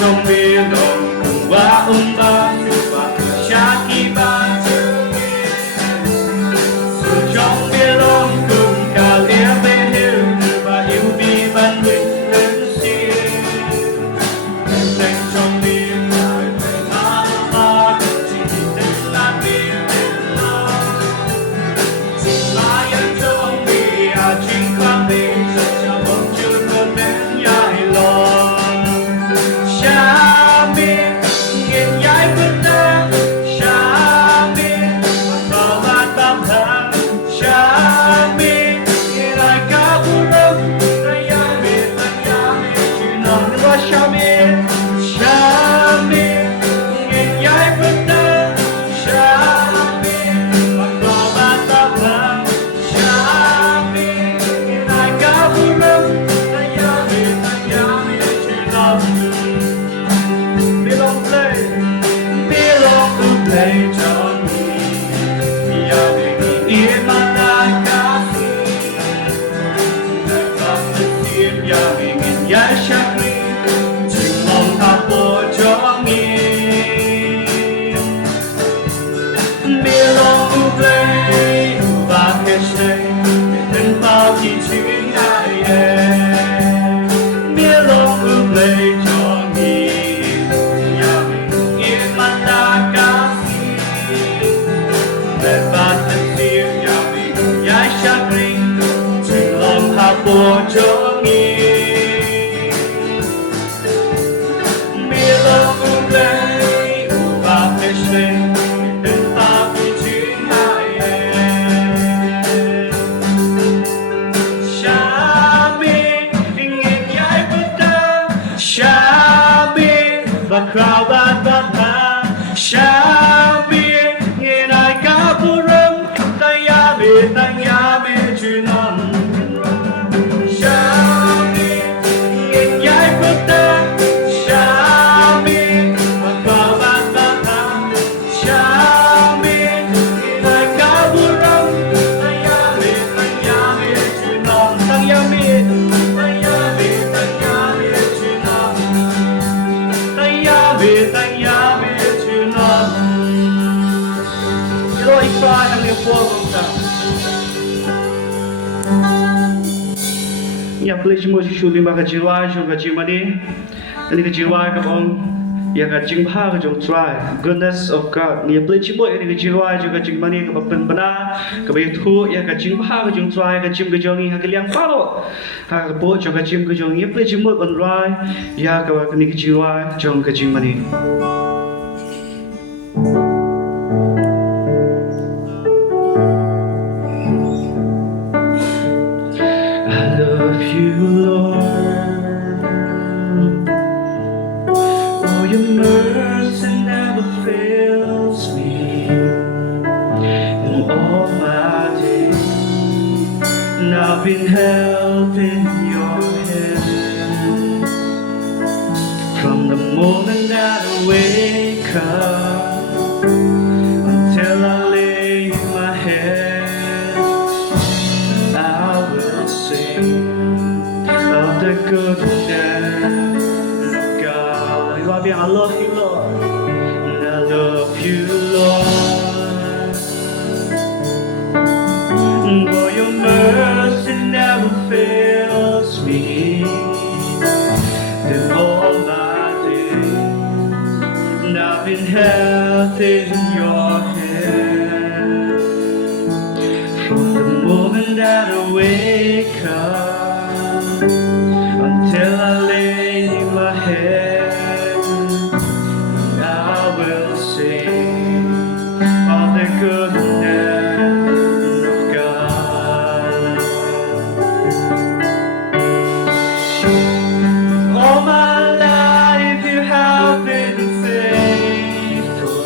trong bia lòng cùng qua ba và cha kỳ ba sự trong bia lòng cùng cả lia bên hiu và yêu bi ban huynh lên xin dành trong bia lại về ba chỉ tên là bia tên lo chỉ là nhân trong bia chính khoan bia cho bóng chưa cần đến nhai lo Crowd that bata shabi ngai ka puram tayame chunan shabi ngai bata shabi crowd that bata shabi ngai ka puram tayame chunan tayame Ya please mo si shuli ma ka jiwa jo ka jimani ani ka jiwa ka bong ya ka Jingbha U Trai goodness of God ni please mo ani ka jiwa jo ka jimani ka pen bana ka be thu ya ka Jingbha U Trai ka jim ka jongi ha ka liang pa lo ha ka po jo ka jim ka jongi please mo on rai ya ka ni ka jiwa jo ka jimani You, Lord, oh, your mercy never fails me in all my days, and I've been held in your hand from the moment that I wake up until I lay my head. I will sing of the goodness of God. You are being, I love you, Lord, and I love you, Lord. For your mercy never fails me in all my days, and I've been held in your hand from the moment that I wake up until I lay my head. I will sing of the goodness of God. All my life you have been faithful.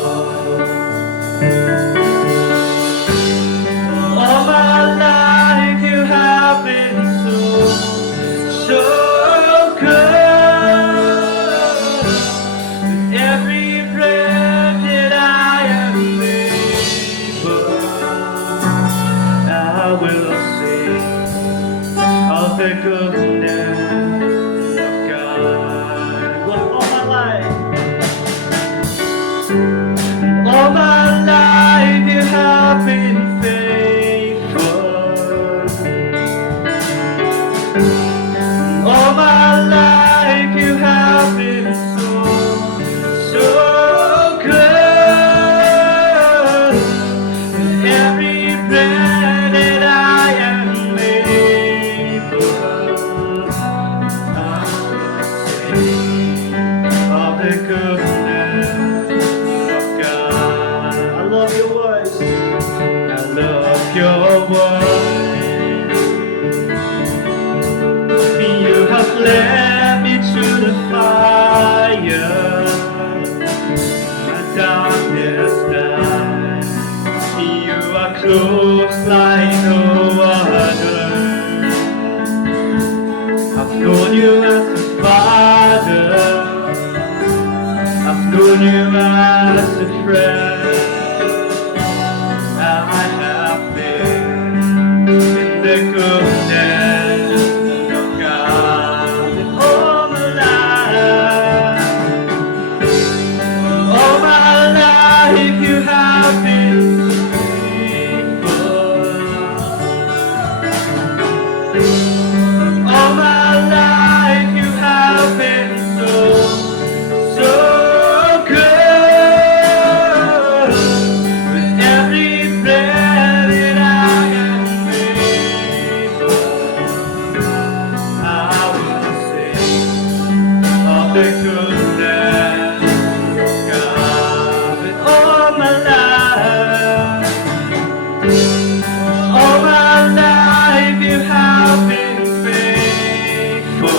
goodness of God. I love your voice. I love your voice. You have led me to the fire, my darkest night. You are close like no other. I've known you as a father, I've known you as a friend. I have been in the goodness of God all my life. All my life you have been faithful. All my life you have been so good. With every breath that I am able, I will sing of the goodness of God. With all my life, all my life you have been faithful.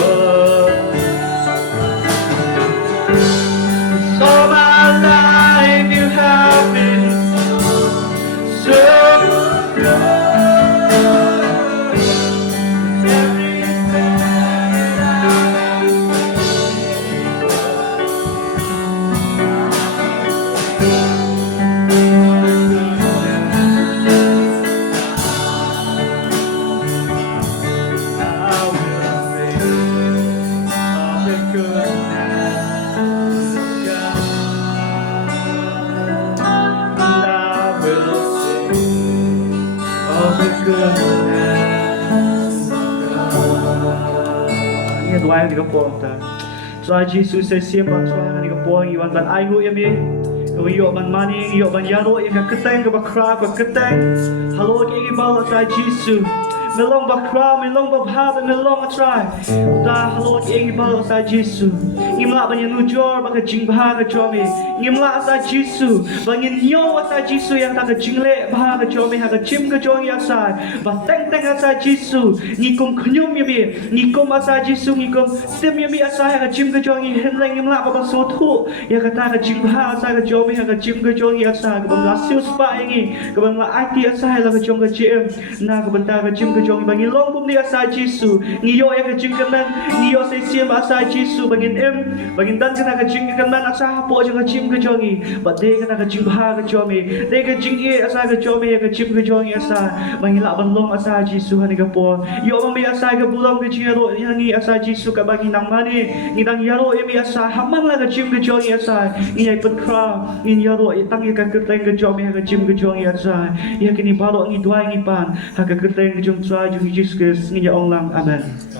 All my life you have been so good. Every breath that I am Nghe doa đi có buồn ta. Trai Jesus say sim ban trai đi có buồn iwan ban ai ngủ yami. Ko yo ban mani yo ban yaro ya ka keteng ka bakra ka keteng. Halo ki gi bal trai Jesus. Melong bakra melong babha melong trai. Ta halo ki gi bal trai Jesus. Ngimla ban yanu jor ba ka jingbha ka chomi. Ngimla trai Jesus. Ban yin yo trai Jesus yang ta ka jingle ba ka chomi ha ka chim ka jong ya sai. Ba teng teng trai Jesus. Ni kum khnyum yami. Ni kum trai Jesus ni kum sim yami asai ka chim ka jong yi hen leng ngimla ba so thu. Ya ka ta ka jingbha sai ka chomi ha ka chim ka jong ya sai. Ka ban la sil spa yangi. Ka ban la IT asai la ka jong ka chim. Na ka ban ta ka chim ka jong bangin long bum ni asai Jesus. Ni yo ya ka jing ka man. Ni yo say sim asai Jesus bangin bangin dan ka ka jing ka man asai ha po jong ka chim ka jong yi. Ba de ka ka jing bha ka chomi. De ka jing ye asai ka chomi ka chim ka jong yi asai. Bangin la ban long asai Jesus ha ni ka po. Yo ma mi asai ka bulong ka jing ro yangi asai Jesus ka bangin nang mani. Ni dang yaro ya mi asai hamang la ka chim ka jong yi asai. Ni ai put kra. Ni yaro i tang ye ka keteng ka chomi ha ka chim ka jong yi asai. Ya kini baro ni dua ni pan ha ka keteng ka jong trai jong Jesus Christ ni ya ong lang. Amen.